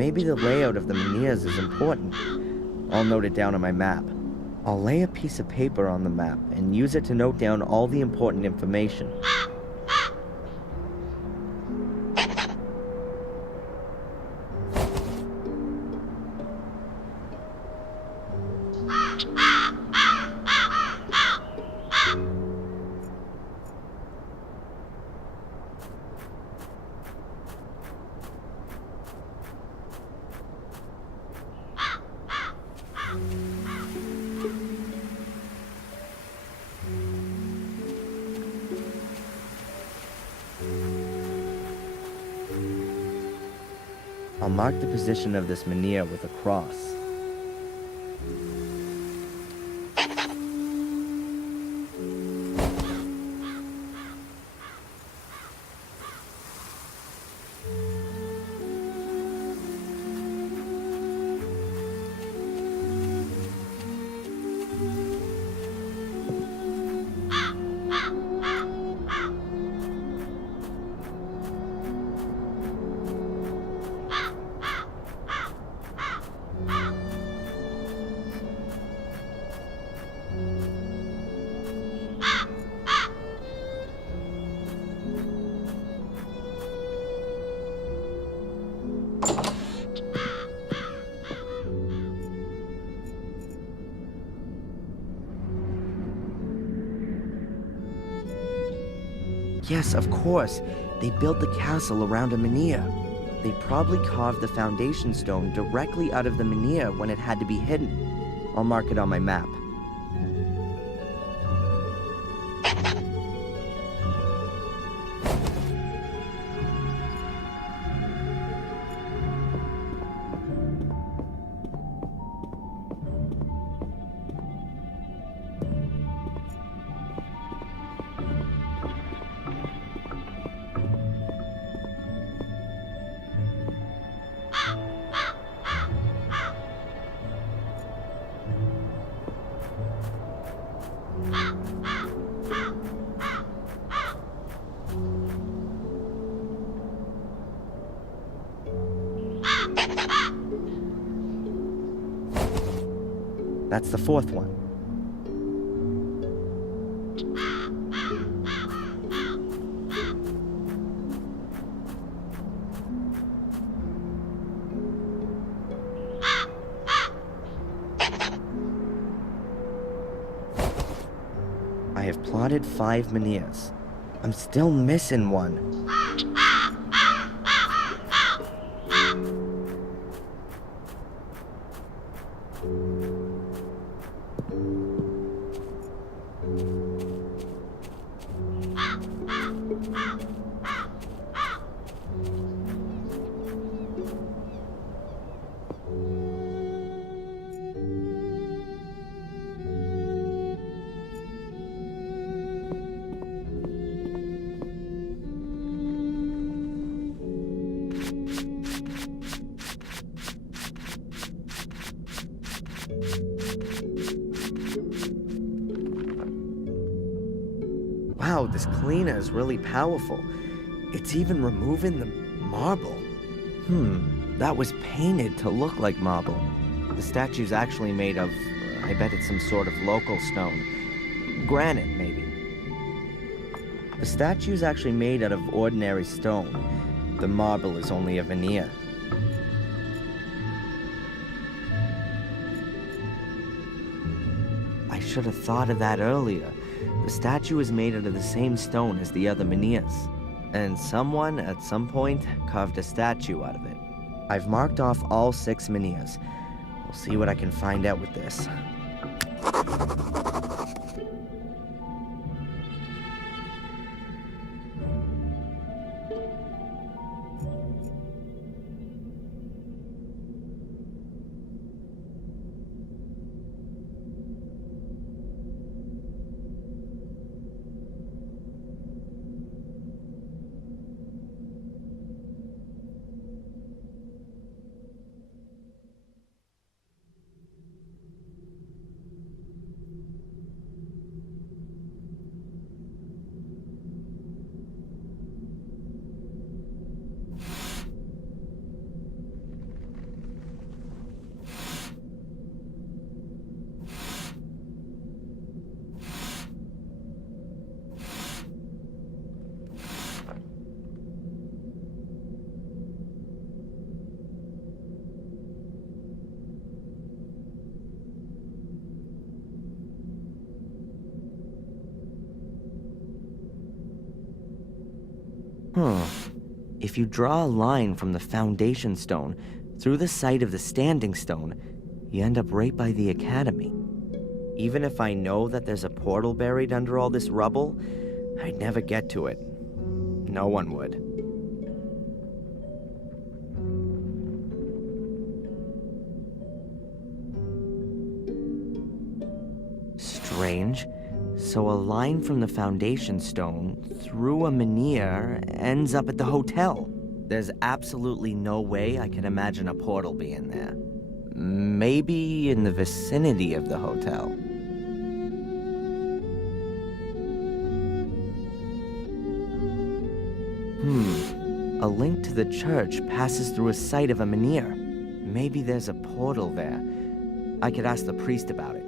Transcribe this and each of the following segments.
Maybe the layout of the menhirs is important. I'll note it down on my map. I'll lay a piece of paper on the map and use it to note down all the important information. I'll mark the position of this menhir with a cross. Yes, of course. They built the castle around a menhir. They probably carved the foundation stone directly out of the menhir when it had to be hidden. I'll mark it on my map. That's the fourth one. I have plotted 5 menhirs. I'm still missing one. Wow, this cleaner is really powerful. It's even removing the marble. That was painted to look like marble. The statue's actually made of, I bet it's some sort of local stone. Granite, maybe. The statue's actually made out of ordinary stone. The marble is only a veneer. I should have thought of that earlier. The statue is made out of the same stone as the other menhirs, and someone, at some point, carved a statue out of it. I've marked off all 6 menhirs. We'll see what I can find out with this. Huh. If you draw a line from the foundation stone through the site of the standing stone, you end up right by the academy. Even if I know that there's a portal buried under all this rubble, I'd never get to it. No one would. Strange. So a line from the foundation stone through a menhir ends up at the hotel. There's absolutely no way I can imagine a portal being there. Maybe in the vicinity of the hotel. A link to the church passes through a site of a menhir. Maybe there's a portal there. I could ask the priest about it.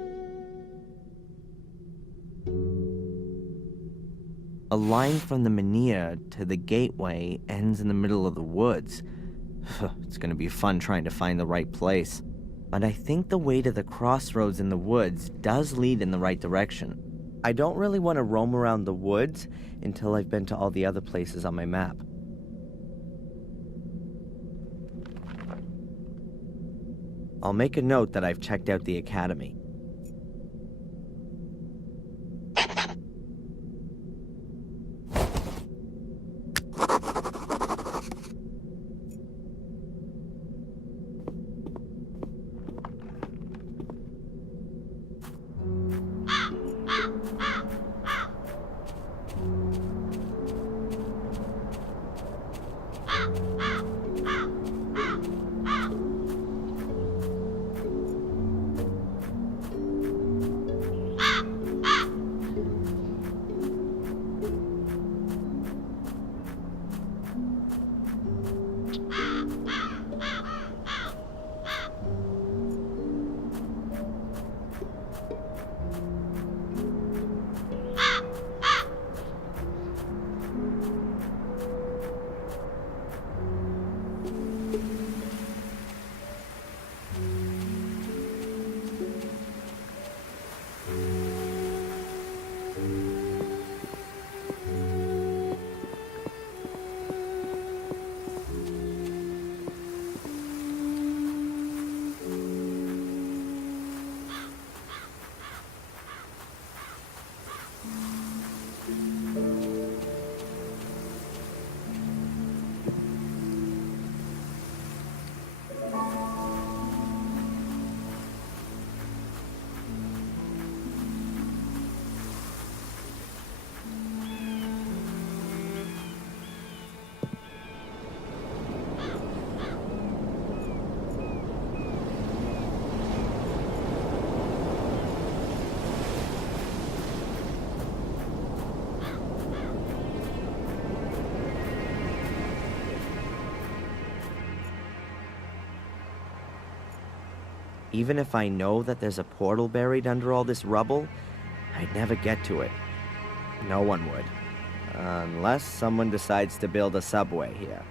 A line from the menhir to the gateway ends in the middle of the woods. It's gonna be fun trying to find the right place. But I think the way to the crossroads in the woods does lead in the right direction. I don't really want to roam around the woods until I've been to all the other places on my map. I'll make a note that I've checked out the academy. Even if I know that there's a portal buried under all this rubble, I'd never get to it. No one would. Unless someone decides to build a subway here.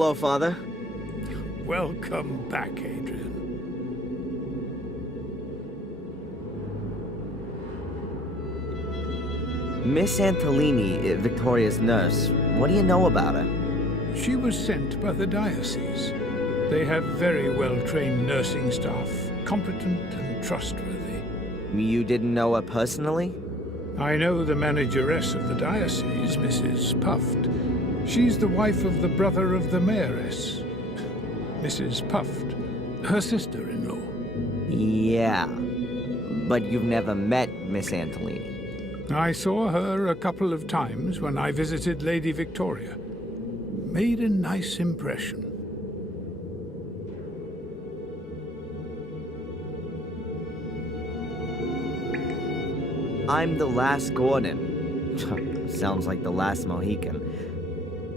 Hello, Father. Welcome back, Adrian. Miss Antolini, Victoria's nurse, what do you know about her? She was sent by the diocese. They have very well-trained nursing staff, competent and trustworthy. You didn't know her personally? I know the manageress of the diocese, Mrs. Puft. She's the wife of the brother of the mayoress, Mrs. Puft, her sister-in-law. Yeah, but you've never met Miss Antolini. I saw her a couple of times when I visited Lady Victoria. Made a nice impression. I'm the last Gordon. Sounds like the last Mohican.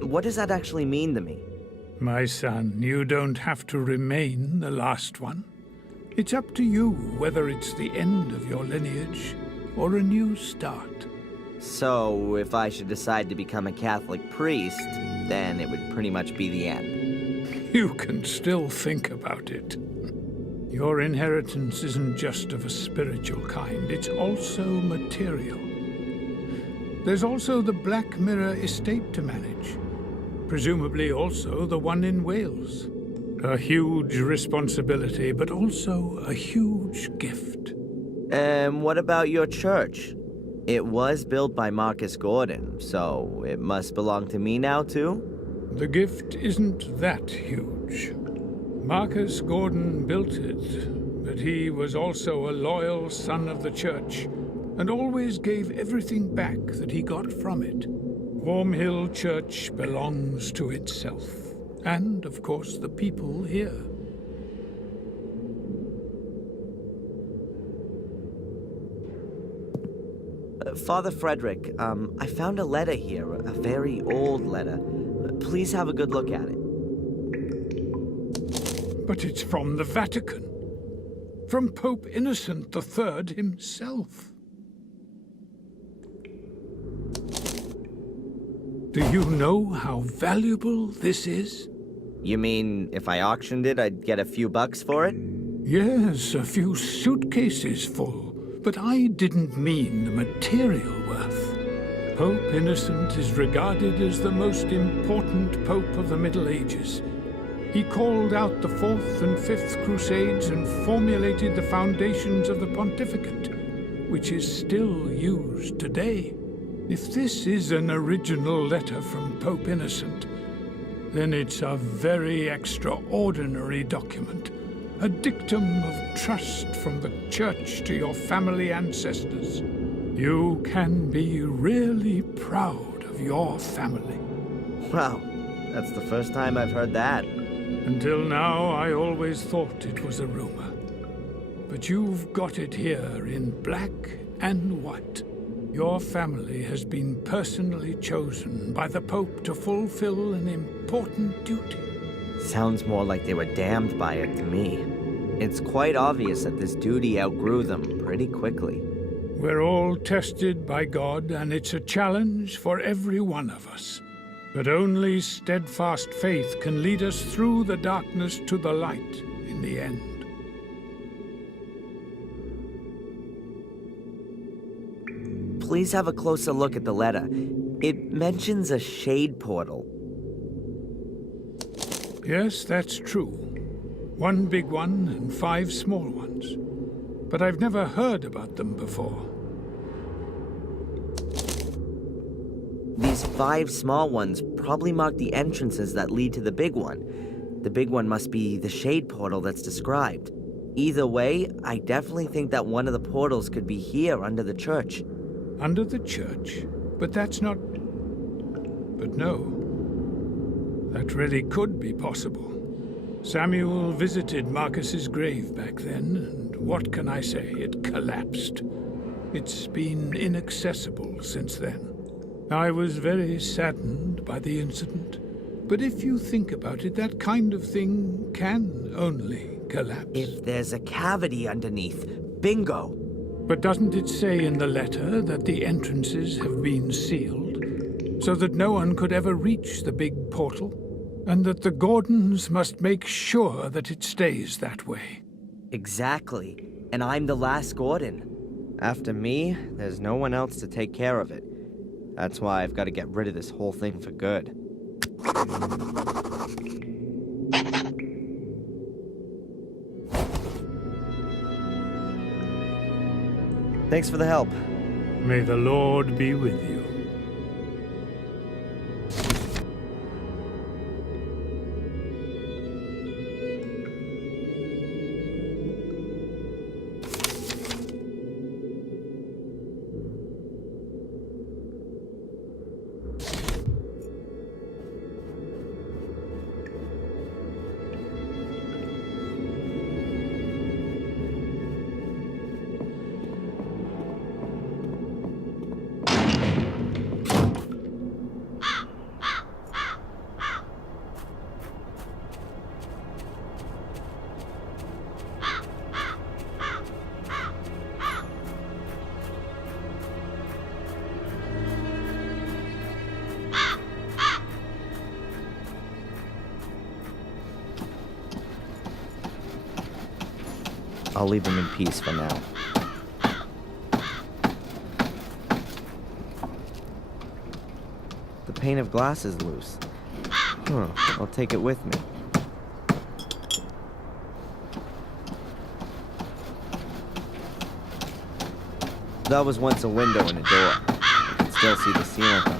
What does that actually mean to me? My son, you don't have to remain the last one. It's up to you whether it's the end of your lineage or a new start. So, if I should decide to become a Catholic priest, then it would pretty much be the end. You can still think about it. Your inheritance isn't just of a spiritual kind, it's also material. There's also the Black Mirror estate to manage. Presumably also the one in Wales. A huge responsibility, but also a huge gift. What about your church? It was built by Marcus Gordon, so it must belong to me now, too? The gift isn't that huge. Marcus Gordon built it, but he was also a loyal son of the church, and always gave everything back that he got from it. Warm Hill Church belongs to itself, and, of course, the people here. Father Frederick, I found a letter here, a very old letter. Please have a good look at it. But it's from the Vatican. From Pope Innocent III himself. Do you know how valuable this is? You mean if I auctioned it, I'd get a few bucks for it? Yes, a few suitcases full. But I didn't mean the material worth. Pope Innocent is regarded as the most important pope of the Middle Ages. He called out the Fourth and Fifth Crusades and formulated the foundations of the pontificate, which is still used today. If this is an original letter from Pope Innocent, then it's a very extraordinary document. A dictum of trust from the church to your family ancestors. You can be really proud of your family. Wow, that's the first time I've heard that. Until now, I always thought it was a rumor. But you've got it here in black and white. Your family has been personally chosen by the Pope to fulfill an important duty. Sounds more like they were damned by it to me. It's quite obvious that this duty outgrew them pretty quickly. We're all tested by God, and it's a challenge for every one of us. But only steadfast faith can lead us through the darkness to the light in the end. Please have a closer look at the letter. It mentions a shade portal. Yes, that's true. One big one and 5 small ones. But I've never heard about them before. These 5 small ones probably mark the entrances that lead to the big one. The big one must be the shade portal that's described. Either way, I definitely think that one of the portals could be here under the church. Under the church? But that's not... But no. That really could be possible. Samuel visited Marcus's grave back then, and what can I say? It collapsed. It's been inaccessible since then. I was very saddened by the incident, but if you think about it, that kind of thing can only collapse. If there's a cavity underneath, bingo! But doesn't it say in the letter that the entrances have been sealed, so that no one could ever reach the big portal? and that the Gordons must make sure that it stays that way. Exactly. And I'm the last Gordon. After me, there's no one else to take care of it. That's why I've got to get rid of this whole thing for good. Thanks for the help. May the Lord be with you. I'll leave him in peace for now. The pane of glass is loose. Huh, I'll take it with me. That was once a window and a door. I can still see the sealant on it.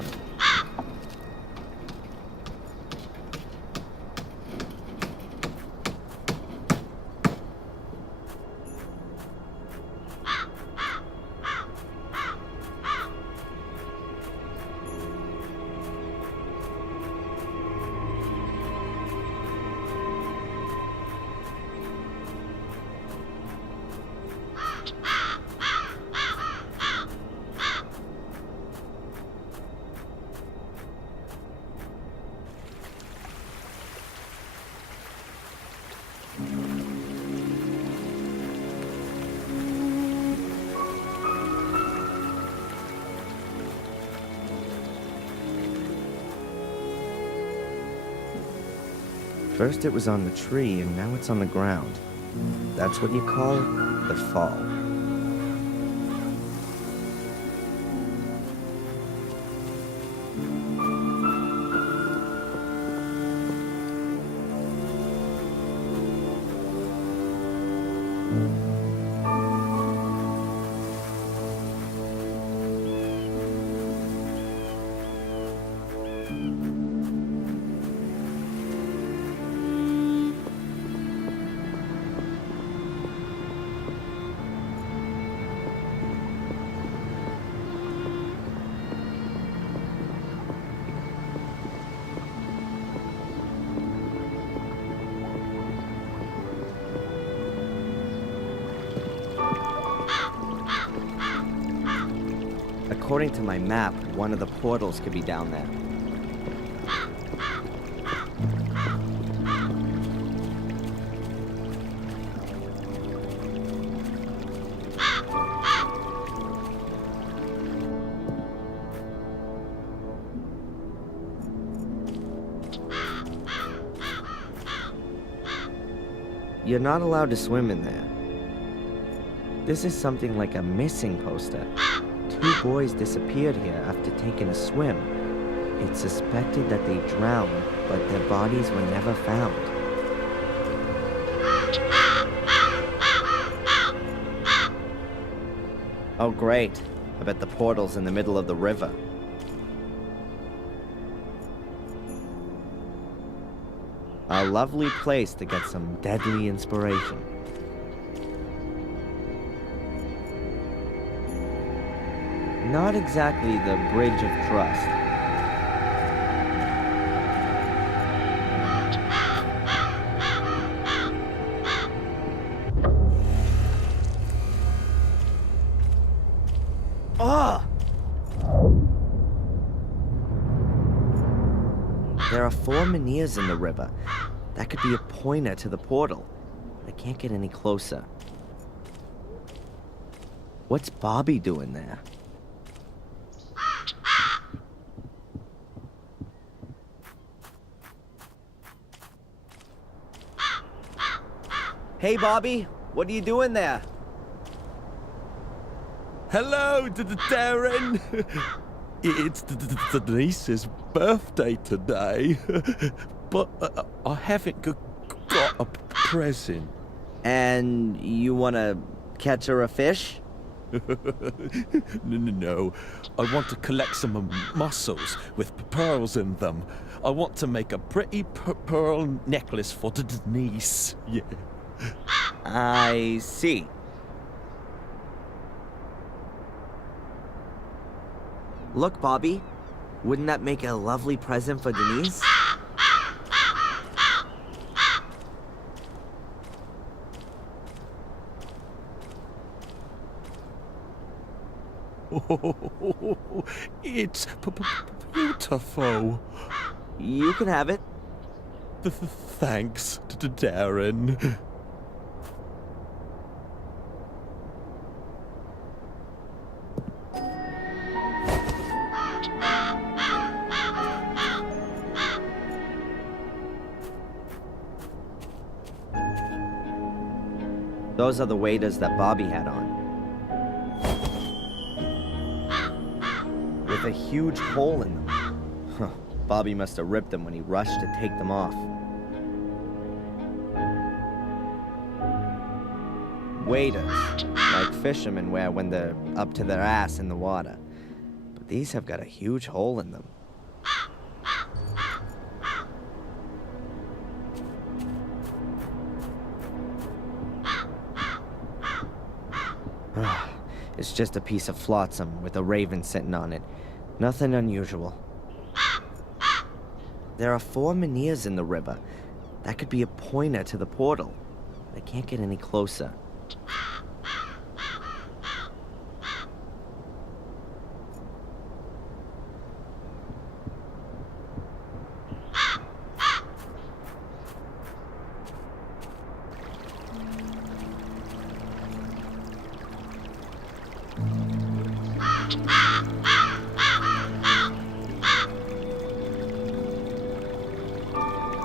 First it was on the tree, and now it's on the ground. That's what you call the fall. According to my map, one of the portals could be down there. You're not allowed to swim in there. This is something like a missing poster. 2 boys disappeared here after taking a swim. It's suspected that they drowned, but their bodies were never found. Oh great, I bet the portal's in the middle of the river. A lovely place to get some deadly inspiration. Not exactly the bridge of trust. Ah! There are 4 menhirs in the river. That could be a pointer to the portal. I can't get any closer. What's Bobby doing there? Hey, Bobby. What are you doing there? Hello, Darren. It's Denise's birthday today, but I haven't got a present. And you want to catch her a fish? No. I want to collect some mussels with pearls in them. I want to make a pretty pearl necklace for Denise. Yeah. I see. Look, Bobby. Wouldn't that make a lovely present for Denise? Oh, it's beautiful. You can have it. Thanks, Darren. Those are the waders that Bobby had on. With a huge hole in them. Huh. Bobby must have ripped them when he rushed to take them off. Waders, like fishermen wear when they're up to their ass in the water. But these have got a huge hole in them. It's just a piece of flotsam with a raven sitting on it. Nothing unusual. There are 4 menhirs in the river. That could be a pointer to the portal. I can't get any closer.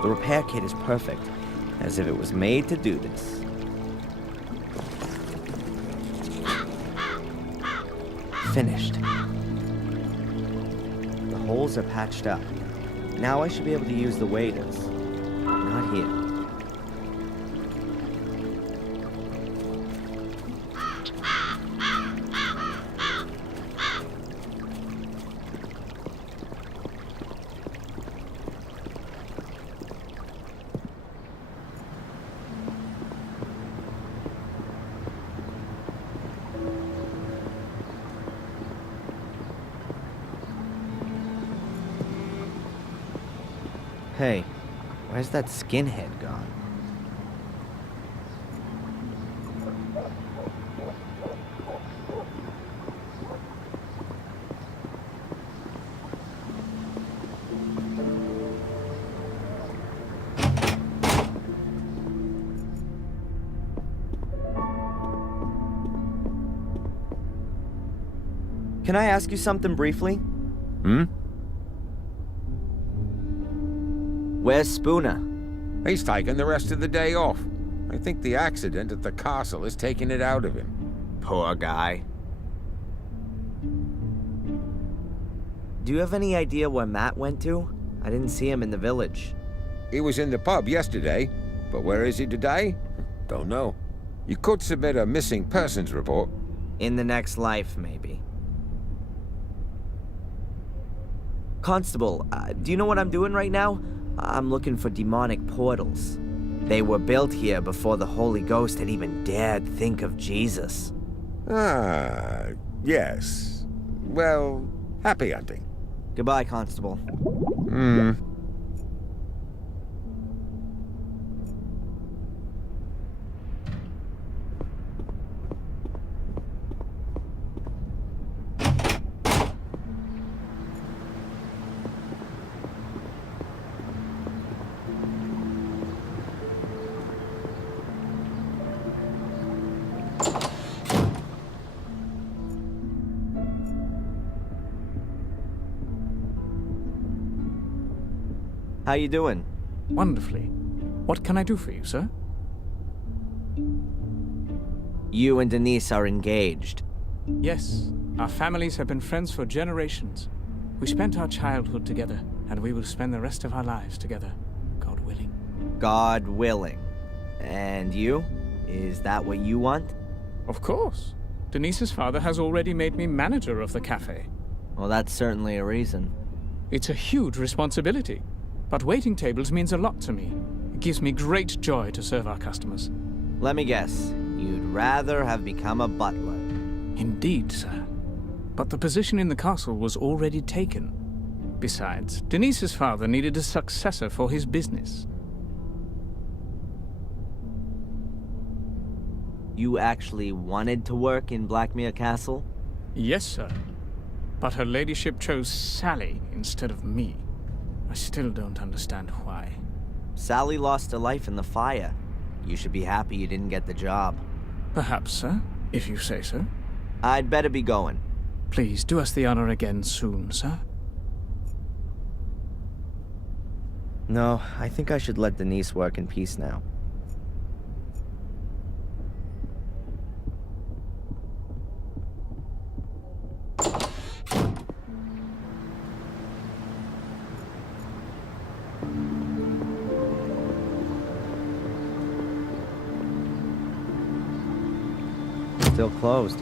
The repair kit is perfect, as if it was made to do this. Finished. The holes are patched up. Now I should be able to use the waders. Not here. Hey, where's that skinhead gone? Can I ask you something briefly? Hmm? Where's Spooner? He's taking the rest of the day off. I think the accident at the castle is taking it out of him. Poor guy. Do you have any idea where Matt went to? I didn't see him in the village. He was in the pub yesterday, but where is he today? Don't know. You could submit a missing persons report. In the next life, maybe. Constable, do you know what I'm doing right now? I'm looking for demonic portals. They were built here before the Holy Ghost had even dared think of Jesus. Ah, yes. Well, happy hunting. Goodbye, Constable. Hmm. How you doing? Wonderfully. What can I do for you, sir? You and Denise are engaged. Yes, our families have been friends for generations. We spent our childhood together, and we will spend the rest of our lives together, God willing. God willing. And you? Is that what you want? Of course. Denise's father has already made me manager of the cafe. Well, that's certainly a reason. It's a huge responsibility, but waiting tables means a lot to me. It gives me great joy to serve our customers. Let me guess. You'd rather have become a butler. Indeed, sir. But the position in the castle was already taken. Besides, Denise's father needed a successor for his business. You actually wanted to work in Blackmere Castle? Yes, sir. But her ladyship chose Sally instead of me. I still don't understand why. Sally lost her life in the fire. You should be happy you didn't get the job. Perhaps, sir, if you say so. I'd better be going. Please do us the honor again soon, sir. No, I think I should let Denise work in peace now. Still closed.